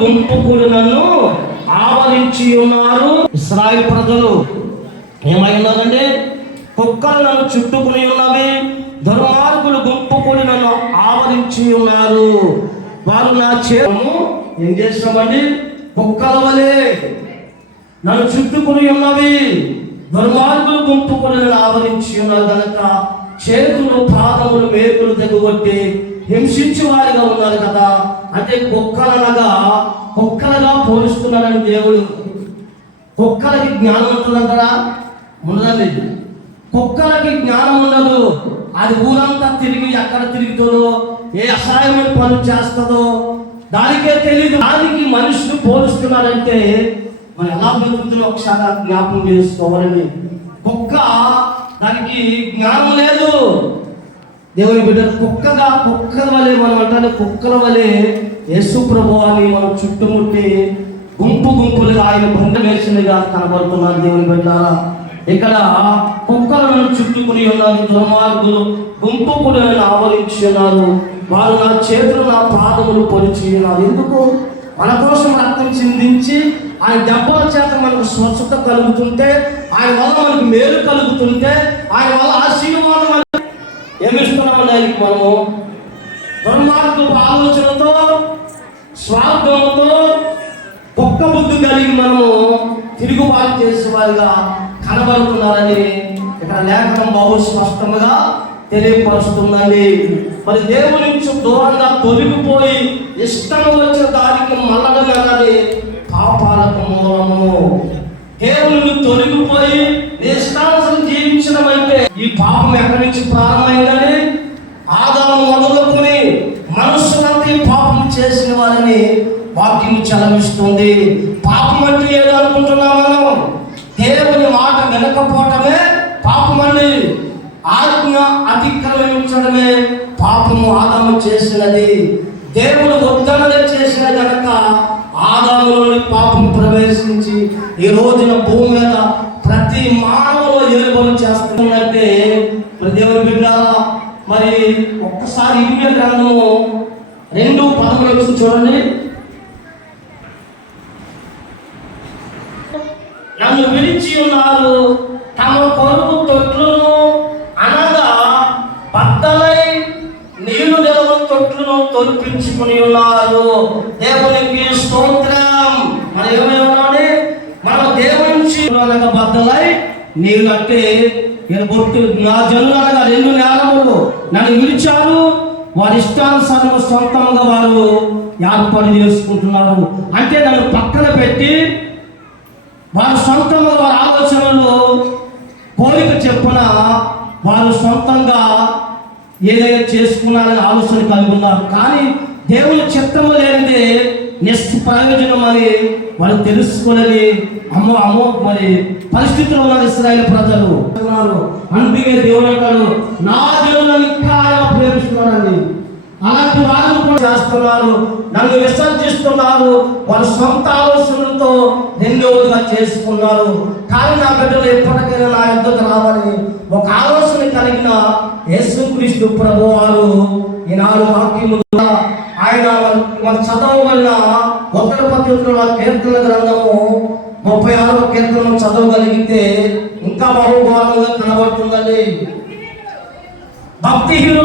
గుంపు కూడి నన్ను ఆవరించి ఉన్నారు. ఇశ్రాయేలు ప్రజలు ఏమై ఉన్నారండి? కుక్కలు నన్ను చుట్టుకుని ఉన్నవి, దుర్మార్గులు గుంపు కూడి నన్ను ఆవరించి ఉన్నారు. వారు నా చేతును ఏం చేస్తామండి? కుక్కల వలె నన్ను చుట్టుకుని ఉన్నవి, దుర్మార్గులు గుంపు కూడి నన్ను ఆవరించి ఉన్నారు కనుక చేతులు పాదములు మేకులు తెగొట్టి హింసించే వారిగా ఉన్నారు కదా. అంటే కుక్కలుగా పోలుస్తున్నాడని దేవుడు. కుక్కలకి జ్ఞానం ఉంటుందంటారా? ఉండదండి. కుక్కలకి జ్ఞానం ఉండదు. అది ఊరంతా తిరిగి ఎక్కడ తిరుగుతుందో, ఏ అసహాయమైన పనులు చేస్తుందో దానికే తెలియదు. దానికి మనుషులు పోలుస్తున్నారంటే మనం ఎలా బతుకుతుందో ఒకసారి జ్ఞాపకం చేసుకోవాలని. దానికి జ్ఞానం లేదు. దేవుని బిడ్డ కుక్కల వలె మనం అంటే కుక్కల వలె యేసు ప్రభువాని మనం చుట్టుముట్టి గుంపులుగా ఆయన బండ వేసినగా కనబడుతున్నారు. దేవుని బిడ్డారా, ఇక్కడ కుక్కలను చుట్టుకుని ఉన్నారు, దుర్మార్గులు గుంపు కూడా ఆవరించి ఉన్నారు. వారు నా చేతులు నా పాదములు పొడిచి ఉన్నారు. ఎందుకు? మన కోసం రక్తం చిందించి ఆయన దెబ్బల చేత మనకు స్వచ్ఛత కలుగుతుంటే, ఆయన వల్ల మనకు మేలు కలుగుతుంటే, ఆయన వల్ల ఆశీర్వాదం ఏమిస్తున్నామండి ఆయనకి? మనము దుర్మార్గపు ఆలోచనతో, స్వార్థంతో, కుక్క బుద్ధి కలిగి మనము తిరుగుబాటు చేసే వారిగా కనబడుతున్నారని ఇక్కడ లేఖనం బహు స్పష్టంగా తెలియపరుస్తుందండి. మరి దేవుని నుంచి దూరంగా తొలగిపోయి ఇష్టం వచ్చిన దానికి మళ్ళడం అన్నది పాపాలకు మూలము. దేవుని తొలగిపోయి ఇష్టానుసారం జీవించడం అంటే ఈ పాపం ఎక్కడి నుంచి ప్రారంభమైందని ఆదాము మొదలుకొని మనుషులంతా ఈ పాపం చేసిన వారిని వాక్యం చలవిస్తుంది. పాపం అంటే ఏదో అనుకుంటున్నాం మనం. దేవుని మాట వినకపోవటమే పాపం అండి. ఆజ్ఞ అతిక్రమించడమే పాపము. ఆదాము చేసినది దేవుడు వద్దనదే చేసిన కనుక ఆదాములోని పాపం ప్రవేశించి ఈ రోజున భూమి మీద ప్రతి మానవులో ఏలుబడి చేస్తుందంటే దేవుని బిడ్డ. మరి ఒక్కసారి ఇర్మియా గ్రంథము 2:13 చూడండి. నన్ను విడిచి ఉన్నారు, తమ కొరకు తొట్లను అనగా బద్దలై నీళ్లు నిలవ తొట్లను తొలిపించుకుని ఉన్నారు. దేవునికి స్తోత్రం. మరి ఏమైనా మన దేవుని నుంచి అనగా బద్దలై నీళ్ళు అంటే బొట్టు నా జనులు అనగా 2 నేలములు నన్ను విడిచారు, వారి ఇష్టానుసారం సొంతంగా వారు ఏర్పాటు చేసుకుంటున్నారు. అంటే నన్ను పక్కన పెట్టి వారు సొంతంగా వారి ఆలోచనలు కోరిక చెప్పున వారు సొంతంగా ఏదైనా చేసుకున్నారని ఆలోచన కలిగి ఉన్నారు. కానీ దేవుని చిత్తము లేనిదే నిష్ప్రయోజనం అని వాళ్ళు తెలుసుకోలేని అమ్మో మరి పరిస్థితుల్లో ఉన్నారు ఇశ్రాయేలు ప్రజలు. అందుకే దేవుడు అంటాడు, నా దేవుని ఇంకా ఆయన ప్రేమిస్తున్నారని. అలాంటి వారిని కూడా చేస్తున్నారు, నన్ను విసర్జిస్తున్నారు, వాళ్ళ సొంత ఆలోచనలతో రెండవదిగా చేసుకున్నారు. కానీ నా బిడ్డలు ఎప్పటికైనా నా యుద్ధకు రావాలని ఒక ఆలోచన కలిగిన యేసుక్రీస్తు ప్రభువారు ఈనాడు వాక్యము ఆయన మన చదవబడిన 1 పత్రికలో కీర్తన గ్రంథము 36వ కీర్తన చదవగలిగితే ఇంకా బహుఘోరంగా కనబడుతుందండి. భక్తిహీనులు